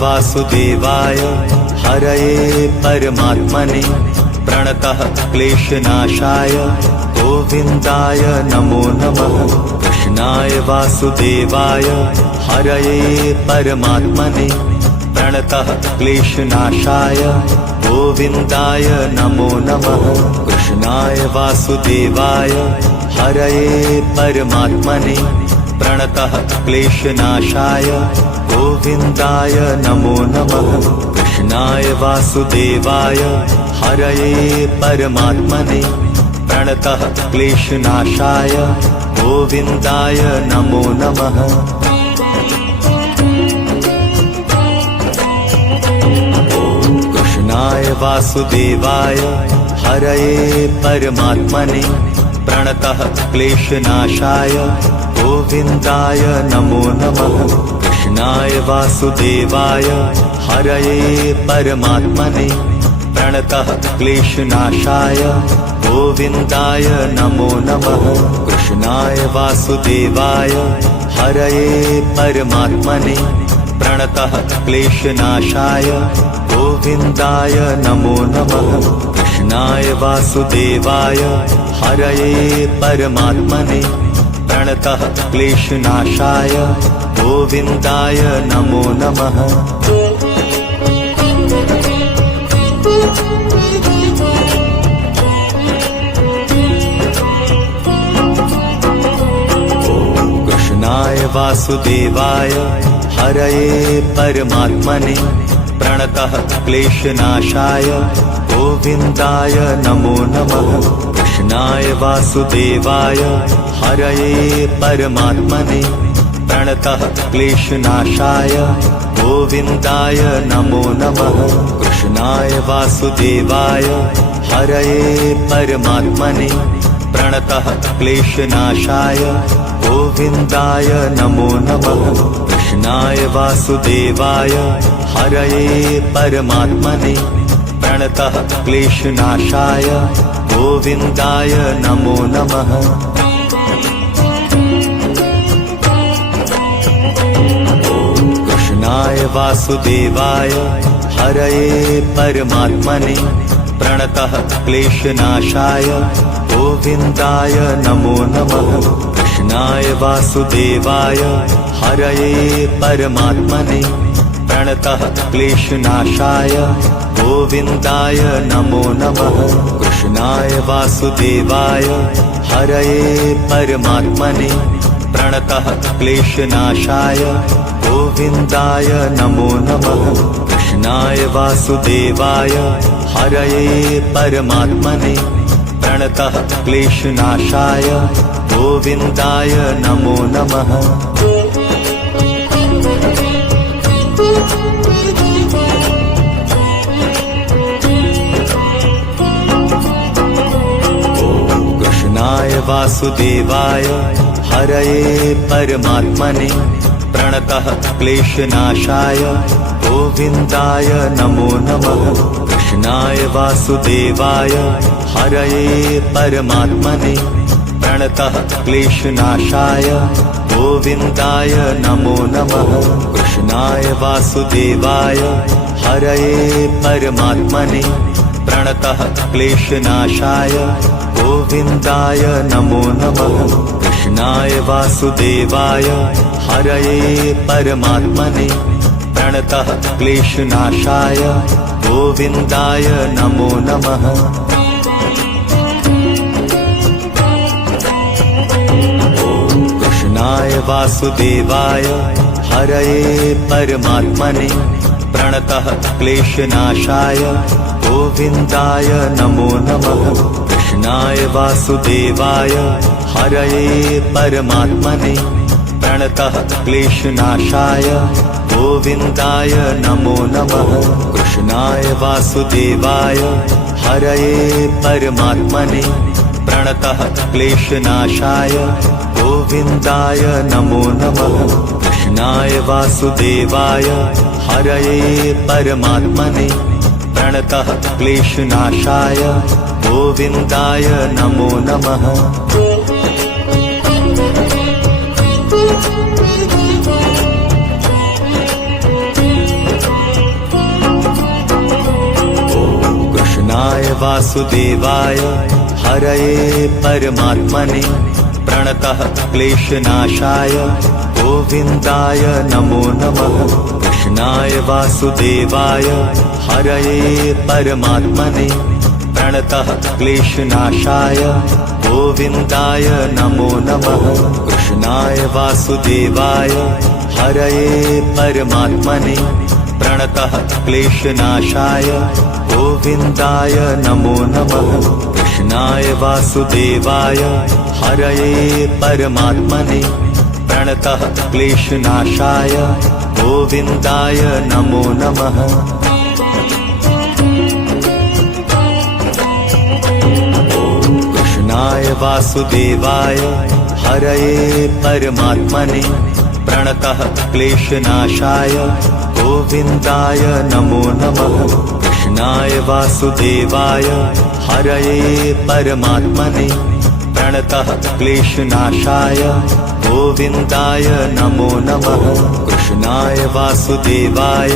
वासुदेवाय हरये परमात्मने प्रणतः क्लेशनाशाय गोविन्दाय नमो नमः। कृष्णाय वासुदेवाय हरये परमात्मने प्रणतः क्लेशनाशाय गोविन्दाय नमो नमः। कृष्णाय वासुदेवाय हरये परमात्मने प्रणतः क्लेशनाशाय गोविन्दाय नमो नमः। कृष्णाय वासुदेवाय हरये परमात्मने प्रणतः क्लेशनाशाय गोविन्दाय नमो नमः। कृष्णाय वासुदेवाय हरये परमात्मने प्रणतः क्लेशनाशाय गोविन्दाय नमो नमः। कृष्णाय वासुदेवाय हरये परमात्मने प्रणतः क्लेशनाशाय गोविन्दाय नमो नमः। कृष्णाय वासुदेवाय हरये परमात्मने प्रणतः क्लेशनाशाय गोविन्दाय नमो नमः। कृष्णाय वासुदेवाय हरये परमात्मने प्रणतः क्लेशनाशाय गोविन्दाय नमो नमः। कृष्णाय वासुदेवाय हरये परमात्मने प्रणतः क्लेशनाशाय गोविन्दाय नमो नमः। कृष्णाय वासुदेवाय हरये परमात्मने प्रणतः क्लेशनाशाय गोविन्दाय नमो नमः। कृष्णाय वासुदेवाय हरये परमात्मने प्रणतः क्लेशनाशाय गोविन्दाय नमो नमः। कृष्णाय वासुदेवाय हरये परमात्मने प्रणतः क्लेशनाशाय गोविन्दाय नमो नमः। कृष्णाय वासुदेवाय हरये परमात्मने प्रणतः क्लेशनाशाय गोविन्दाय नमो नमः। कृष्णाय वासुदेवाय हरये परमात्मने प्रणतः क्लेशनाशाय गोविन्दाय नमो नमः। कृष्णाय वासुदेवाय हरये परमात्मने प्रणतः क्लेशनाशाय गोविन्दाय नमो नमः। कृष्णाय वासुदेवाय हरये परमात्मने प्रणतः क्लेशनाशाय गोविन्दाय नमो नमः। कृष्णाय वासुदेवाय हरये परमात्मने प्रणतः क्लेशनाशाय गोविन्दाय नमो नमः। कृष्णाय वासुदेवाय हरये परमात्मने प्रणतः क्लेशनाशाय गोविन्दाय नमो नमः। कृष्णाय वासुदेवाय हरये परमात्मने प्रणतः क्लेशनाशाय गोविन्दाय नमो नमः। कृष्णाय वासुदेवाय हरये परमात्मने प्रणतः क्लेशनाशाय गोविन्दाय नमो नमः। कृष्णाय वासुदेवाय हरये परमात्मने प्रणतः क्लेशनाशाय गोविन्दाय नमो नमः। कृष्णाय वासुदेवाय हरये परमात्मने प्रणतः क्लेशनाशाय गोविन्दाय नमो नमः। कृष्णाय वासुदेवाय हरये परमात्मने प्रणतः क्लेशनाशाय गोविन्दाय नमो नमः। कृष्णाय वासुदेवाय हरये परमात्मने प्रणतः क्लेशनाशाय गोविन्दाय नमो नमः। वासुदेवाय हरये परमात्मने प्रणतः क्लेशनाशाय गोविन्दाय नमो नमः। कृष्णाय वासुदेवाय हरये परमात्मने प्रणतः क्लेशनाशाय गोविन्दाय नमो नमः। कृष्णाय वासुदेवाय हरये परमात्मने प्रणतः क्लेशनाशाय गोविन्दाय नमो नमः। कृष्णाय वासुदेवाय हरये परमात्मने प्रणतः क्लेशनाशाय गोविन्दाय नमो नमः। कृष्णाय वासुदेवाय हरये परमात्मने प्रणतः क्लेशनाशाय गोविन्दाय नमो नमः। कृष्णाय वासुदेवाय हरये परमात्मने प्रणतः क्लेशनाशाय गोविन्दाय नमो नमः। कृष्णाय वासुदेवाय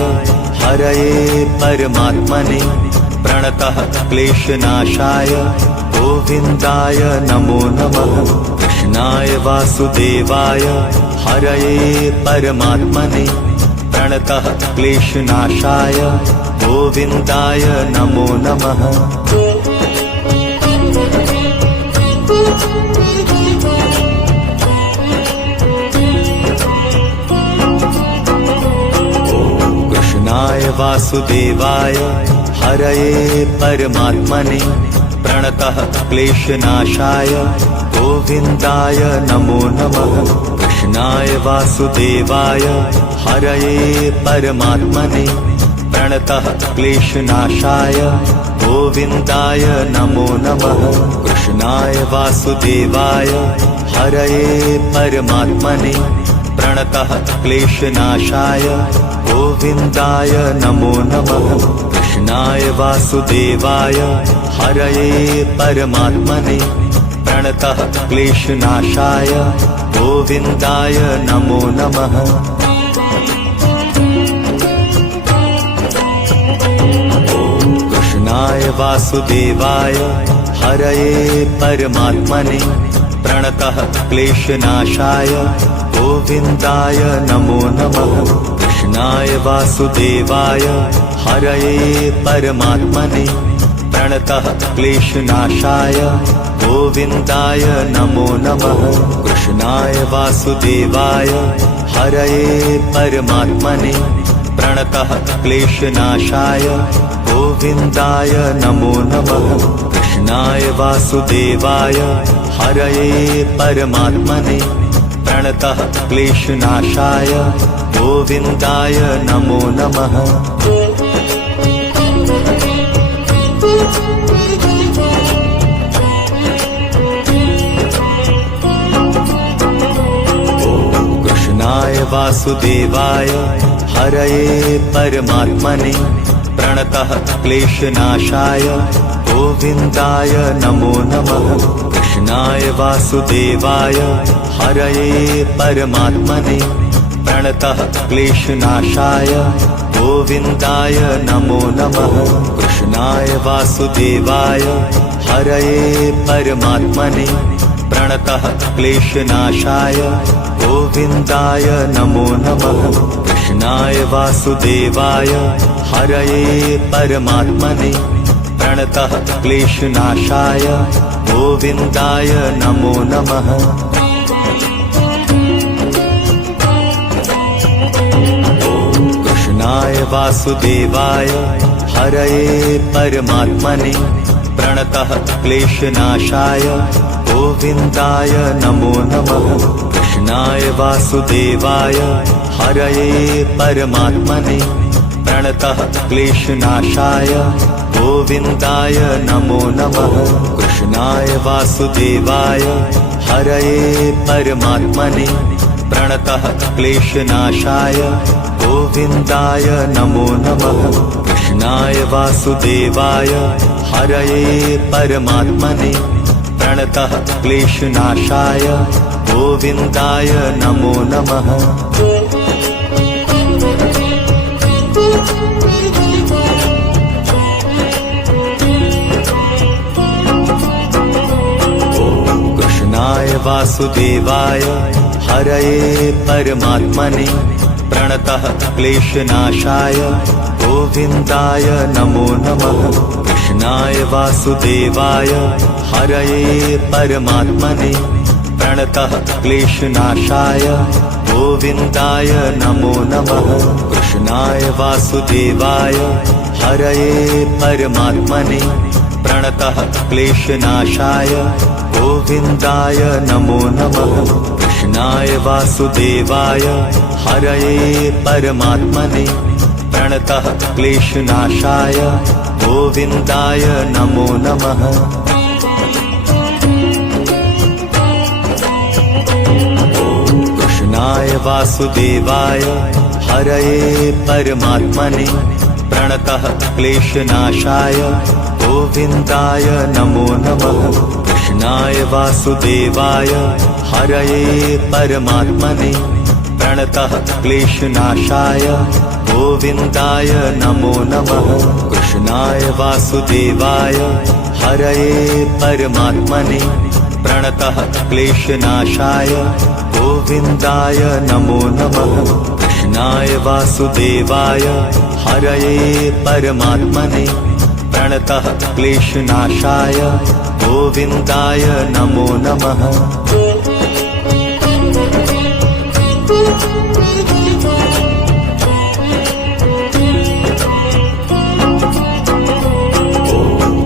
हरये परमात्मने प्रणतः क्लेशनाशाय गोविन्दाय नमो नमः। कृष्णाय वासुदेवाय हरये परमात्मने प्रणतः क्लेशनाशाय गोविन्दाय नमो नमः। कृष्णाय वासुदेवाय हरये परमात्मने प्रणतः क्लेशनाशाय गोविन्दाय नमो नमः। कृष्णाय वासुदेवाय हरये परमात्मने प्रणतः क्लेशनाशाय गोविन्दाय नमो नमः। कृष्णाय वासुदेवाय हरये परमात्मने प्रणतः क्लेशनाशाय गोविन्दाय नमो नमः। कृष्णाय वासुदेवाय हरये परमात्मने प्रणतः क्लेशनाशाय गोविन्दाय नमो नमः। कृष्णाय वासुदेवाय हरये परमात्मने प्रणतः क्लेशनाशाय गोविन्दाय नमो नमः। कृष्णाय वासुदेवाय हरये परमात्मने प्रणतः क्लेशनाशाय गोविन्दाय नमो नमः। कृष्णाय वासुदेवाय हरये परमात्मने प्रणतः क्लेशनाशाय गोविन्दाय नमो नमः। कृष्णाय वासुदेवाय हरये परमात्मने प्रणतः क्लेशनाशाय गोविन्दाय नमो नमः। कृष्णाय वासुदेवाय हरये परमात्मने प्रणतः क्लेशनाशाय गोविन्दाय नमो नमः। कृष्णाय वासुदेवाय हरये परमात्मने प्रणतः क्लेशनाशाय गोविन्दाय नमो नमः। कृष्णाय वासुदेवाय हरये परमात्मने प्रणतः क्लेशनाशाय गोविन्दाय नमो नमः। कृष्णाय वासुदेवाय हरये परमात्मने प्रणतः क्लेशनाशाय गोविन्दाय नमो नमः। कृष्णाय वासुदेवाय हरये परमात्मने प्रणतः क्लेशनाशाय गोविन्दाय नमो नमः। कृष्णाय वासुदेवाय हरये परमात्मने प्रणतः क्लेशनाशाय गोविन्दाय नमो नमः। कृष्णाय वासुदेवाय हरये परमात्मने प्रणतः क्लेशनाशाय गोविन्दाय नमो नमः। कृष्णाय वासुदेवाय हरये परमात्मने प्रणतः क्लेशनाशाय गोविन्दाय नमो नमः। वासुदेवाय हरये परमात्मने प्रणतः क्लेशनाशाय गोविन्दाय नमो नमः। कृष्णाय वासुदेवाय हरये परमात्मने प्रणतः क्लेशनाशाय गोविन्दाय नमो नमः। कृष्णाय वासुदेवाय हरये परमात्मने प्रणतः क्लेशनाशाय गोविन्दाय नमो नमः। कृष्णाय वासुदेवाय हरये परमात्मने प्रणतः क्लेशनाशाय गोविन्दाय नमो नमः। कृष्णाय वासुदेवाय हरये परमात्मने प्रणतः क्लेशनाशाय गोविन्दाय नमो नमः। कृष्णाय वासुदेवाय हरये परमात्मने प्रणतः क्लेशनाशाय गोविन्दाय नमो नमः। कृष्णाय वासुदेवाय हरये परमात्मने प्रणतः क्लेशनाशाय गोविन्दाय नमो नमः। कृष्णाय वासुदेवाय हरये परमात्मने प्रणतः क्लेशनाशाय गोविन्दाय नमो नमः।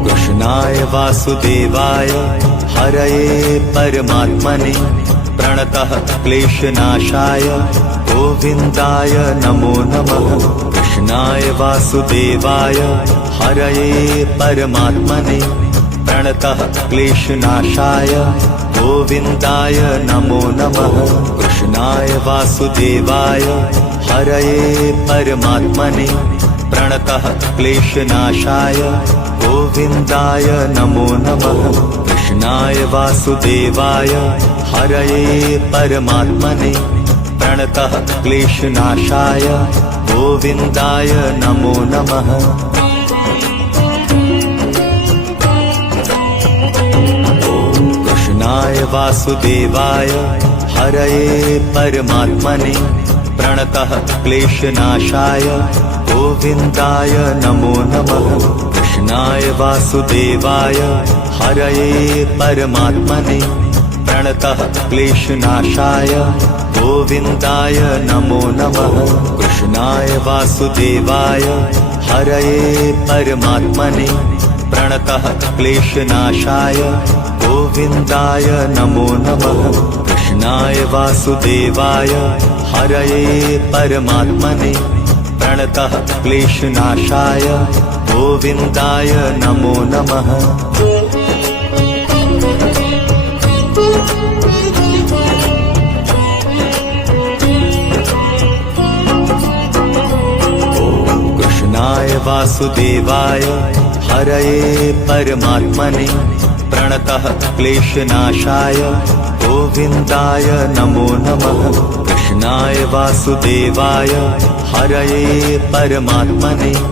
कृष्णाय वासुदेवाय हरये परमात्मने प्रणतः क्लेशनाशाय गोविन्दाय नमो नमः। कृष्णाय वासुदेवाय हरये परमात्मने प्रणतः क्लेशनाशाय गोविन्दाय नमो नमः। कृष्णाय वासुदेवाय हरये परमात्मने प्रणतः क्लेशनाशाय गोविन्दाय नमो नमः। कृष्णाय वासुदेवाय हरये परमात्मने प्रणतः क्लेशनाशाय गोविन्दाय नमो नमः। कृष्णाय वासुदेवाय हरये परमात्मने प्रणतः क्लेशनाशाय गोविन्दाय नमो नमः। कृष्णाय वासुदेवाय हरये परमात्मने प्रणतः क्लेशनाशाय गोविन्दाय नमो नमः। कृष्णाय वासुदेवाय हरये परमात्मने प्रणतः क्लेशनाशाय गोविन्दाय नमो नमः। कृष्णाय वासुदेवाय हरये परमात्मने प्रणतः क्लेशनाशाय गोविन्दाय नमो नमः। कृष्णाय वासुदेवाय हरये परमात्मने प्रणतः क्लेशनाशाय गोविन्दाय नमो नमः। कृष्णाय वासुदेवाय हरये परमात्मने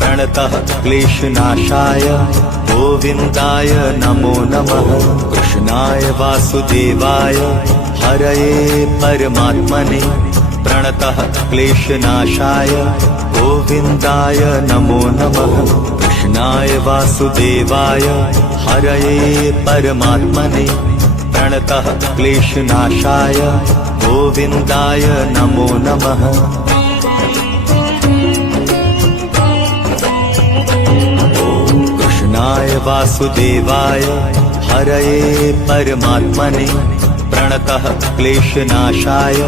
प्रणतः क्लेशनाशाय गोविन्दाय नमो नमः। कृष्णाय वासुदेवाय हरये परमात्मने प्रणतः क्लेशनाशाय गोविन्दाय नमो नमः। कृष्णाय वासुदेवाय हरये परमात्मने प्रणतः क्लेशनाशाय गोविन्दाय नमो नमः। कृष्णाय वासुदेवाय हरये परमात्मने प्रणतः क्लेशनाशाय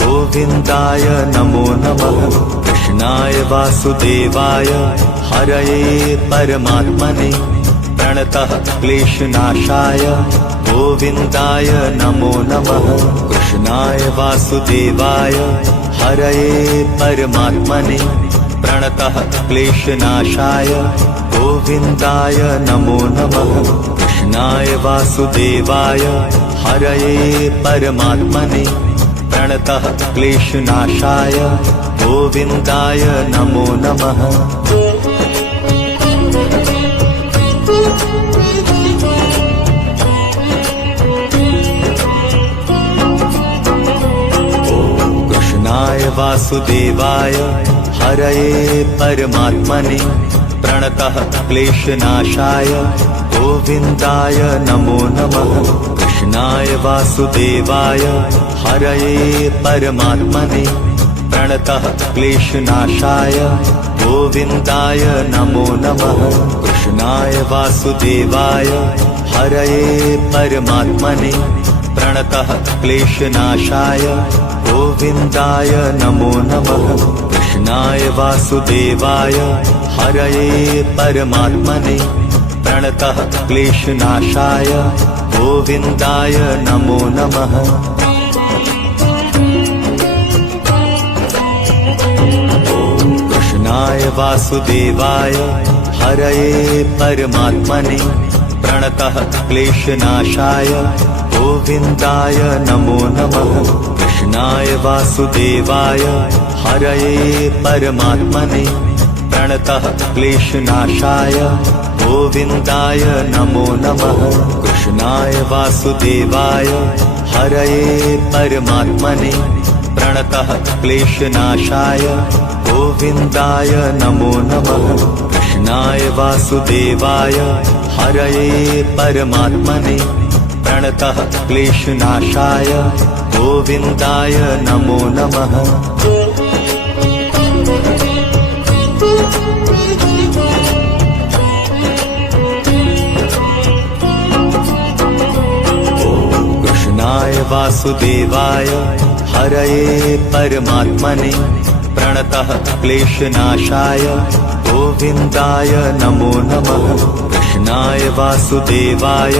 गोविन्दाय नमो नमः। कृष्णाय वासुदेवाय हरये परमात्मने प्रणतः क्लेशनाशाय गोविन्दाय नमो नमः। कृष्णाय वासुदेवाय हरये परमात्मने प्रणतः क्लेशनाशाय गोविन्दाय नमो नमः। कृष्णाय वासुदेवाय हरये परमात्मने प्रणतः क्लेशनाशाय गोविन्दाय नमो नमः। वासुदेवाय हरये परमात्मने प्रणतः क्लेशनाशाय गोविन्दाय नमो नमः। कृष्णाय वासुदेवाय हरये परमात्मने प्रणतः क्लेशनाशाय गोविन्दाय नमो नमः। कृष्णाय वासुदेवाय हरये परमात्मने प्रणतः क्लेशनाशाय गोविन्दाय नमो नमः। कृष्णाय वासुदेवाय हरये परमात्मने प्रणतः क्लेशनाशाय गोविन्दाय नमो नमः। कृष्णाय वासुदेवाय हरये परमात्मने प्रणतः क्लेशनाशाय गोविन्दाय नमो नमः। कृष्णाय वासुदेवाय हरये परमात्मने प्रणतः क्लेशनाशाय गोविन्दाय नमो नमः। कृष्णाय वासुदेवाय हरये परमात्मने प्रणतः क्लेशनाशाय गोविन्दाय नमो नमः। कृष्णाय वासुदेवाय हरये परमात्मने प्रणतः क्लेशनाशाय गोविन्दाय नमो नमः। कृष्णाय वासुदेवाय हरये परमात्मने प्रणतः क्लेशनाशाय गोविन्दाय नमो नमः। कृष्णाय वासुदेवाय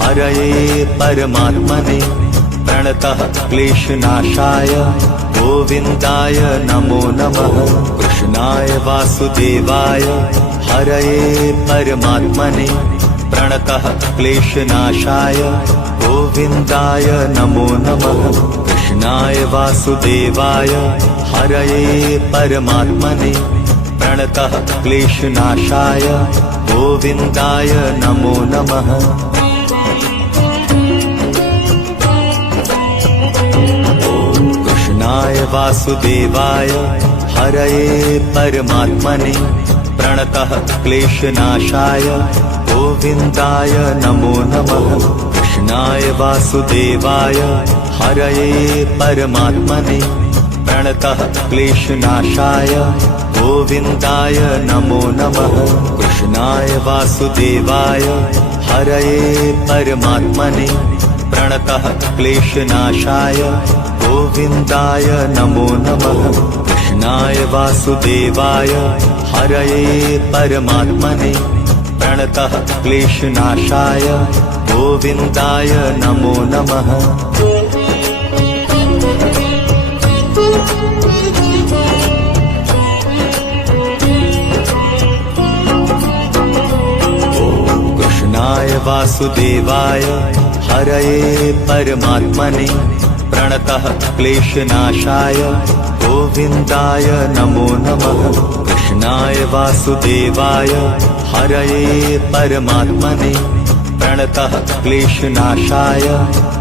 हरये परमात्मने प्रणतः क्लेशनाशाय गोविन्दाय नमो नमः। कृष्णाय वासुदेवाय हरये परमात्मने प्रणतः क्लेशनाशाय गोविन्दाय नमो नमः। कृष्णाय वासुदेवाय हरये परमात्मने प्रणतः क्लेशनाशाय गोविन्दाय नमो नमः। कृष्णाय वासुदेवाय हरये परमात्मने प्रणतः क्लेशनाशाय गोविन्दाय नमो नमः। कृष्णाय वासुदेवाय हरये परमात्मने प्रणतः क्लेशनाशाय गोविन्दाय नमो नमः। कृष्णाय वासुदेवाय हरये परमात्मने प्रणतः क्लेशनाशाय गोविन्दाय नमो नमः। कृष्णाय वासुदेवाय हरये परमात्मने प्रणतः क्लेशनाशाय गोविन्दाय नमो नमः। कृष्णाय वासुदेवाय हरये परमात्मने प्रणतः क्लेशनाशाय गोविन्दाय नमो नमः। कृष्णाय वासुदेवाय हरये परमात्मने प्रणतः क्लेशनाशाय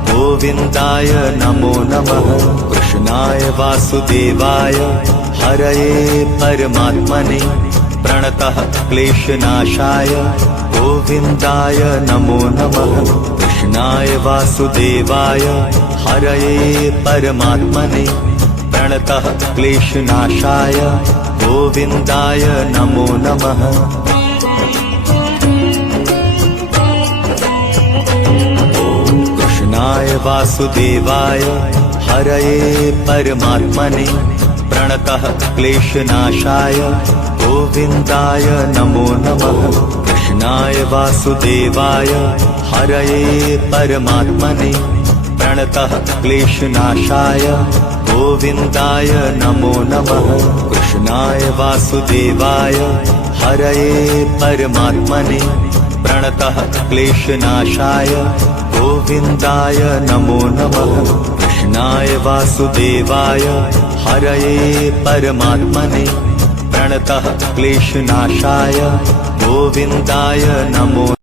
गोविन्दाय नमो नमः। कृष्णाय वासुदेवाय हरये परमात्मने प्रणतः क्लेशनाशाय गोविन्दाय नमो नमः। कृष्णाय वासुदेवाय हरये परमात्मने प्रणतः क्लेशनाशाय गोविन्दाय नमो नमः। कृष्णाय वासुदेवाय हरये परमात्मने प्रणतः क्लेशनाशाय गोविन्दाय नमो नमः। कृष्णाय वासुदेवाय हरये परमात्मने प्रणतः क्लेशनाशाय गोविन्दाय नमो नमः। कृष्णाय वासुदेवाय हरये परमात्मने प्रणतः क्लेशनाशाय गोविन्दाय नमो नमः। कृष्णाय वासुदेवाय हरये परमात्मने प्रणतः क्लेशनाशाय गोविन्दाय नमो